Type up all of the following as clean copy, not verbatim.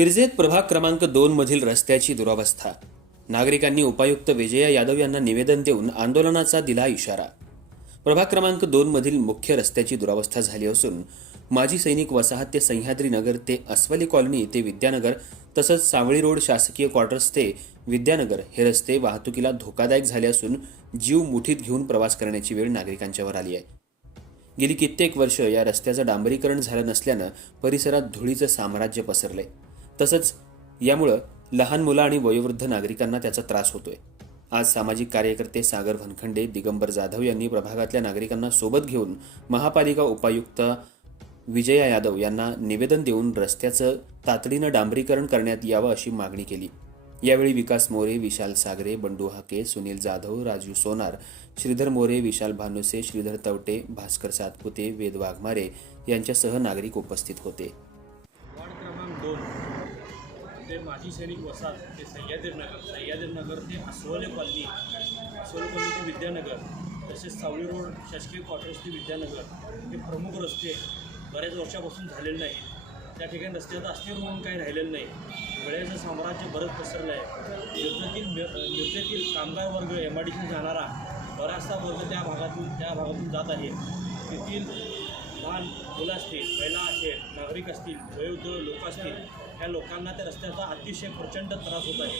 मिरजेत प्रभाग क्रमांक 2 मधील रस्त्याची दुरावस्था। नागरिकांनी उपायुक्त विजया यादव यांना निवेदन देऊन आंदोलनाचा दिला इशारा। प्रभाग क्रमांक 2 मधील मुख्य रस्त्याची दुरावस्था झाली असून माजी सैनिक वसाहत ते सह्याद्री नगर ते अस्वली कॉलनी ते विद्यानगर तसंच सावळी रोड शासकीय क्वार्टर्स ते विद्यानगर हे रस्ते वाहतुकीला धोकादायक झाले असून जीव मुठीत घेऊन प्रवास करण्याची वेळ नागरिकांच्यावर आली आहे। गेली कित्येक वर्ष या रस्त्याचं डांबरीकरण झालं नसल्यानं परिसरात धुळीचं साम्राज्य पसरलंय। तसंच यामुळे लहान मुलं आणि वयोवृद्ध नागरिकांना त्याचा त्रास होतोय। आज सामाजिक कार्यकर्ते सागर भनखंडे, दिगंबर जाधव यांनी प्रभागातल्या नागरिकांना सोबत घेऊन महापालिका उपायुक्त विजया यादव यांना निवेदन देऊन रस्त्याचं तातडीनं डांबरीकरण करण्यात यावं अशी मागणी केली। यावेळी विकास मोरे, विशाल सागरे, बंडू हाके, सुनील जाधव, राजू सोनार, श्रीधर मोरे, विशाल भानुसे, श्रीधर तवटे, भास्कर सातपुते, वेद वाघमारे यांच्यासह नागरिक उपस्थित होते। वार्ड क्रमांक 2 ते माजी सैनिक वसाहत ते सह्याद्री नगर ते अस्वले कॉलनी ते विद्यानगर तसेच सावळी रोड शासकीय क्वार्टर्स ते विद्यानगर हे प्रमुख रस्ते बऱ्याच वर्षापासून झालेले नाही। त्या ठिकाणी रस्त्याचं अस्तित्व म्हणून काही राहिलेलं नाही। वेळेचं साम्राज्य बरंच पसरलं आहे। मिरजेतील कामगार वर्ग MIDC जाणारा बराचसा वर्ग त्या भागातून जात आहे। तेथील लहान मुलं असतील, महिला असेल, नागरिक असतील, वयोवृद्ध लोक असतील, या लोकांना त्या रस्त्याचा अतिशय प्रचंड त्रास होत आहे।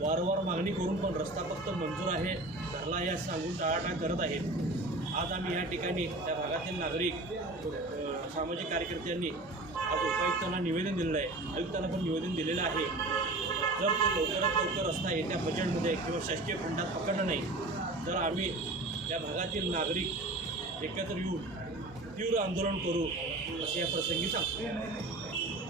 वारंवार मागणी करून पण रस्ता फक्त मंजूर आहे, धरला आहे असं सांगून टाळाटाळ करत आहेत। आज आम्ही या ठिकाणी त्या भागातील नागरिक सामाजिक कार्यकर्त्यांनी आज उपायुक्तांना निवेदन दिलेलं आहे, आयुक्तांना पण निवेदन दिलेलं आहे। जर ते लवकरात लवकर रस्ता येत्या बजेटमध्ये किंवा शासकीय फंडात पकडलं नाही तर आम्ही त्या भागातील नागरिक एकत्र येऊन तीव्र आंदोलन करू असे या प्रसंगी सांगतो।